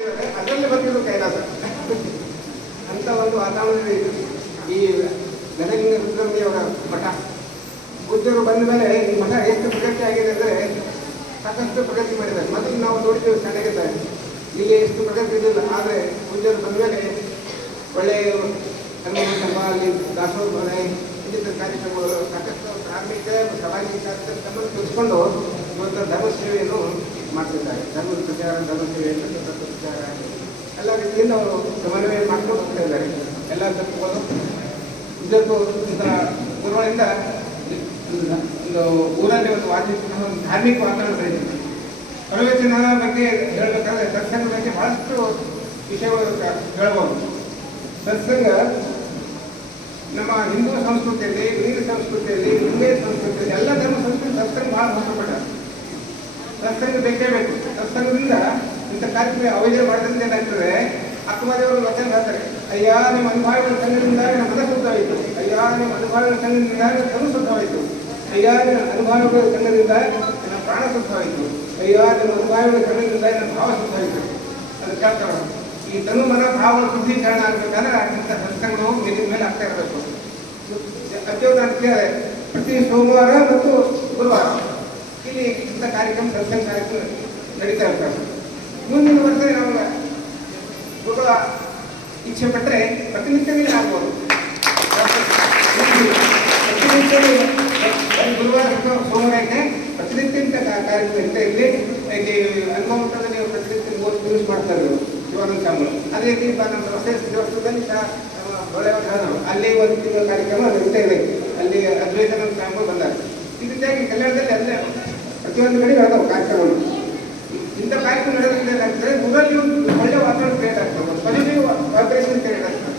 ಅದರಲ್ಲಿ ಬಂದಿದ್ದು ಕೈಲಾಸ. ಅಂತ ಒಂದು ವಾತಾವರಣ ಇದೆ. ಈ ಗದಗಿನ ರುದ್ರಮಣಿಯವರ ಮಠ. ಬುದ್ಧರು ಬಂದ ಮೇಲೆ ಈ ಮಠ ಎಷ್ಟು ಪ್ರಗತಿ ಆಗಿದೆ ಅಂದರೆ ಸಾಕಷ್ಟು ಪ್ರಗತಿ ಮಾಡಿದ್ದಾರೆ. ಮೊದಲು ನಾವು ನೋಡಿದ್ದೇವೆ ಸಣ್ಣಗಿದ್ದಾಗ ಇಲ್ಲಿ ಎಷ್ಟು ಪ್ರಗತಿ ಇರಲಿಲ್ಲ ಆದರೆ ಬುದ್ಧರು ಬಂದ ಮೇಲೆ ಒಳ್ಳೆಯ ಕರ್ಮ ಅಲ್ಲಿ ಮನೆ ಇನ್ನಿತರ ಕಾರ್ಯಕ್ರಮಗಳು, ಸಾಕಷ್ಟು ಧಾರ್ಮಿಕ ಸಾಮಾಜಿಕ ಕಾರ್ಯಕ್ರಮವನ್ನು ತಿಳಿಸ್ಕೊಂಡು ಇವತ್ತು ಧರ್ಮ ಸೇವೆಯನ್ನು ಮಾಡ್ತಿದ್ದಾರೆ. ಧರ್ಮದ ಪ್ರಚಾರ, ಧರ್ಮ ಸೇವೆ ತತ್ವ ಪ್ರಚಾರ ಎಲ್ಲ ರೀತಿಯಿಂದ ಅವರು ಸಮನ್ವಯ ಮಾಡ್ಕೊಂಡು ಹೋಗ್ತಾ ಇದ್ದಾರೆ. ಎಲ್ಲ ತಪ್ಪುಗಳು ಇಂಥ ಗುರುಗಳಿಂದ ಒಂದು ಊರಲ್ಲಿ ಒಂದು ವಾತಾವರಣ ಒಂದು ಧಾರ್ಮಿಕ ವಾತಾವರಣ ಬೆಳೆದಿದೆ ಪ್ರವಚನ ಬಗ್ಗೆ ಹೇಳಬೇಕಾದ್ರೆ ಸತ್ಸಂಗ ಬಗ್ಗೆ ಬಹಳಷ್ಟು ವಿಷಯಗಳು ಹೇಳ್ಬೋದು. ಸತ್ಸಂಗ ನಮ್ಮ ಹಿಂದೂ ಸಂಸ್ಕೃತಿಯಲ್ಲಿ, ವೀರ ಸಂಸ್ಕೃತಿಯಲ್ಲಿ ಹಿಂದೇ ಸಂಸ್ಕೃತಿಯಲ್ಲಿ ಎಲ್ಲ ಧರ್ಮ ಸಂಸ್ಕೃತಿ ಸತ್ಸಂಗ ಬಹಳ ಮಹತ್ವಪಟ್ಟ ಸತ್ಸಂಗ ಬೇಕೇ ಬೇಕು. ಸತ್ಸಂಗದಿಂದ ಇಂಥ ಕಾರ್ಯಕ್ರಮ ಅವಿಜಯ ಮಾಡಿದ್ರಿಂದ ಏನಾಗ್ತದೆ ಅಕ್ಕಮದೇವರು ವಚನ ಹೇಳ್ತಾರೆ, ಅಯ್ಯ, ನಿಮ್ಮ ಅನುಭವಗಳ ಸಂಘದಿಂದ ನಮ್ಮ ಮನ ಶುದ್ಧವಾಯಿತು. ಅಯ್ಯ, ನಿಮ್ಮ ಅನುಭವಗಳ ಸಂಘದಿಂದ ತನು ಶುದ್ಧವಾಯಿತು. ಅಯ್ಯ, ನಿಮ್ಮ ಅನುಭವಗಳ ಸಂಘದಿಂದ ನನ್ನ ಪ್ರಾಣ ಶುದ್ಧವಾಯಿತು. ಅಯ್ಯ, ನಿಮ್ಮ ಅನುಭವಗಳ ಸಂಘದಿಂದ ನನ್ನ ಭಾವ ಶುದ್ಧವಾಯಿತು. ಅದು ಕೇಳ್ತಾರ ಈ ತನು ಮನ ಭಾವಗಳ ಶುದ್ಧೀಕರಣ ಆಗ್ಬೇಕಾದ್ರೆ ಇಂಥ ಸತ್ಸಂಗವು ಮೇಲಿನ ಮೇಲೆ ಆಗ್ತಾ ಇರಬೇಕು. ಅತ್ಯಂತ ಪ್ರತಿ ಸೋಮವಾರ ಮತ್ತು ಗುರುವಾರ. ಇಲ್ಲಿ ಇಂಥ ಕಾರ್ಯಕ್ರಮ ಸತ್ಸಂಗ ಕಾರ್ಯಕ್ರಮ ನಡೀತಾ ಇರ್ತಾರೆ ಮುಂದಿನ ವರ್ಷ ನಾವು ಗುರುಗಳ ಇಚ್ಛೆ ಪಟ್ಟರೆ ಪ್ರತಿನಿತ್ಯವೇ ಆಗ್ಬೋದು. ಪ್ರತಿನಿತ್ಯವೂ ಗುರುವಾರ ಸೋಮವಾರ ಇದೆ ಪ್ರತಿನಿತ್ಯ ಇಂಥ ಕಾರ್ಯಕ್ರಮ ಇರ್ತಾ ಇಲ್ಲಿ ಅನುಭವ ಮಟ್ಟದಲ್ಲಿ ನೀವು ಪ್ರತಿನಿತ್ಯ ಮೂವತ್ತು ಯೂಸ್ ಮಾಡ್ತಾ ಇರೋದು ಶಿವಾನಂದ ಸ್ವಾಮಿಗಳು ಅದೇ ರೀತಿ ನಮ್ಮ ಹೊಸ ದೇವಸ್ಥಾನದಲ್ಲಿ ಅಲ್ಲಿ ಒಂದು ತಿಂಗಳ ಕಾರ್ಯಕ್ರಮ ನಡೀತಾ ಇದೆ. ಅಲ್ಲಿ ಅದ್ವೈತಾನಂದ ಸ್ವಾಮಿಗಳು ಬಂದಾಗ. ಈ ರೀತಿಯಾಗಿ ಕಲ್ಯಾಣದಲ್ಲಿ ಅಲ್ಲೇ ಪ್ರತಿಯೊಂದು ಕಡೆ ನಡೆದವು ಕಾರ್ಯಕ್ರಮಗಳು ಇಂಥ ಕಾರ್ಯಕ್ರಮ ನಡೆಯೋದ್ರಿಂದ ಏನಾಗ್ತದೆ? ಮೊದಲು ಒಂದು ಒಳ್ಳೆ ವಾತಾವರಣ ಕ್ರಿಯೇಟ್ ಆಗ್ತದೆ. ಪಾಸಿಟಿವ್ ವೈಬ್ರೇಷನ್ ಕ್ರಿಯೇಟ್ ಆಗ್ತದೆ.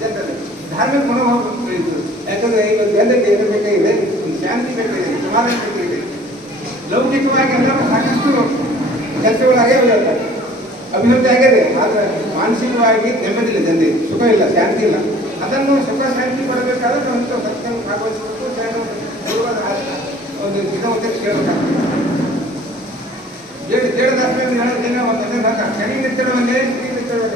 ಜನರಲ್ಲಿ ಧಾರ್ಮಿಕ ಮನೋಭಾವ ಯಾಕಂದ್ರೆ ಈಗ ಜನರಿಗೆ ಏನು ಬೇಕಾಗಿದೆ? ಶಾಂತಿ ಬೇಕಾಗಿದೆ, ಸಮಾಧಾನ ಬೇಕಾಗಿದೆ. ಲೌಕಿಕವಾಗಿ ಎಲ್ಲರೂ ಸಾಕಷ್ಟು ಕೆಲಸಗಳಾಗೇ ಬರುತ್ತೆ ಅಭಿವೃದ್ಧಿ ಆಗಿದೆ ಆದರೆ ಮಾನಸಿಕವಾಗಿ ನೆಮ್ಮದಿಲ್ಲ ಜನರಿಗೆ. ಸುಖ ಇಲ್ಲ, ಶಾಂತಿ ಇಲ್ಲ. ಅದನ್ನು ಸುಖ, ಶಾಂತಿ ಬರಬೇಕಾದ್ರೆ ನಾವು ಅದನ್ನ ನಿತ್ತಡವಲ್ಲೇ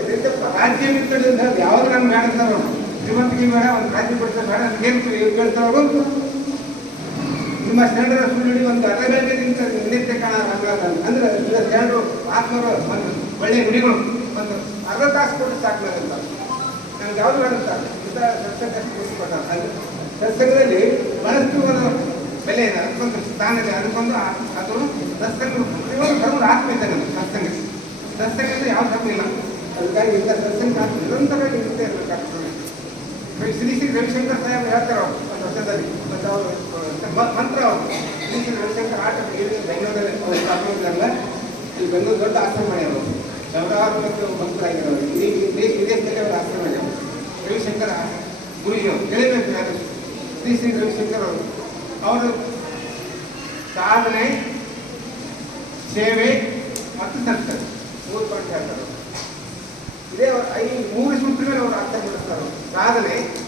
ನಿಂತಪ್ಪ ರಾಜ್ಯ ನಿತ್ತಡದಿಂದ ಯಾವ್ದು ನಮ್ಗೆ ಬೇಡ ಶ್ರೀಮಂತಿಗೆ ಬೇಡ ಒಂದು ರಾಜ್ಯ ಬಿಡ್ತಾರೆ ಬೇಡ ನಿಮ್ಮ ಶರಣರ ಸುಳ್ಳಿ ಒಂದು ನಿಂತ ನಿತ್ಯ ಕಾಣ ಅಂದ್ರೆ ಶರಣರು ಆತ್ಮರು ಒಂದು ಒಳ್ಳೆಯ ನುಡಿಗಳು ಒಂದು ಅರ್ಧ ತಾಸು ಕೊಟ್ಟು ಸಾಕು ಅಂತ ನಮ್ಗೆ ಯಾವಾಗ ಬೇಡ ಸರ್ ಇಂಥ ಸತ್ಸಂಗ ಕೊಟ್ಟ ಸತ್ಸಂಗದಲ್ಲಿ ಮನಸ್ಸು ಒಂದು ಬೆಲೆ ಇದೆ. ಅದಕ್ಕೊಂದು ಸ್ಥಾನ ಇದೆ. ಅದಕ್ಕೊಂದು ಆ- ಅದು ಸತ್ಸಂಗ ಆತ್ಮ ಇದ್ದಂಗೆ ಸತ್ಸಂಗ ಅಂದ್ರೆ ಯಾವ ಧರ್ಮ ಇಲ್ಲ? ಅದಕ್ಕಾಗಿ ಇಂಥ ಆತ್ಮ ನಿರಂತರವಾಗಿ ಇರುತ್ತೆ ಇರಬೇಕಾಗ್ತದೆ ಶ್ರೀ ಶ್ರೀ ರವಿಶಂಕರ್ ಸಾಹೇಬ್ ಹೇಳ್ತಾರೆ ಅವರು ಒಂದು ವರ್ಷದಲ್ಲಿ. ಮತ್ತು ಅವರು ಮಂತ್ರ ಅವರು. ಶ್ರೀ ಶ್ರೀ ರವಿಶಂಕರ್ ಆಟ ಬೆಂಗಳೂರಲ್ಲಿ ಇಲ್ಲಿ ಬೆಂಗಳೂರು ದೊಡ್ಡ ಆಶ್ರಮ ಅವರು ಸಾವಿರಾರು ಮಂತ್ರ ಆಗಿರೋರು ಇಡೀ ದೇಶ ವಿದೇಶದಲ್ಲಿ ಅವರು ಆಶ್ರಮ ರವಿಶಂಕರ್ ರವಿಶಂಕರ ಗುರುಜಿಯವರು ಕೇಳಬೇಕು ಯಾರು? ಶ್ರೀ ಶ್ರೀ ರವಿಶಂಕರ್ ಅವರು. ಅವರು ಸಾಧನೆ, ಸೇವೆ ಮತ್ತು ಸಂಸ್ಕೃತಿ ಮೂರು ಪಾಯಿಂಟ್ ಹೇಳ್ತಾರೆ ಅವರು. ಇದೇ ಅವ್ರ- ಈ ಮೂರು ಸೂತ್ರ ಮೇಲೆ ಅವರು ಅರ್ಥ ಮಾಡಿಸ್ತಾರೆ ಅವರು. ಸಾಧನೆ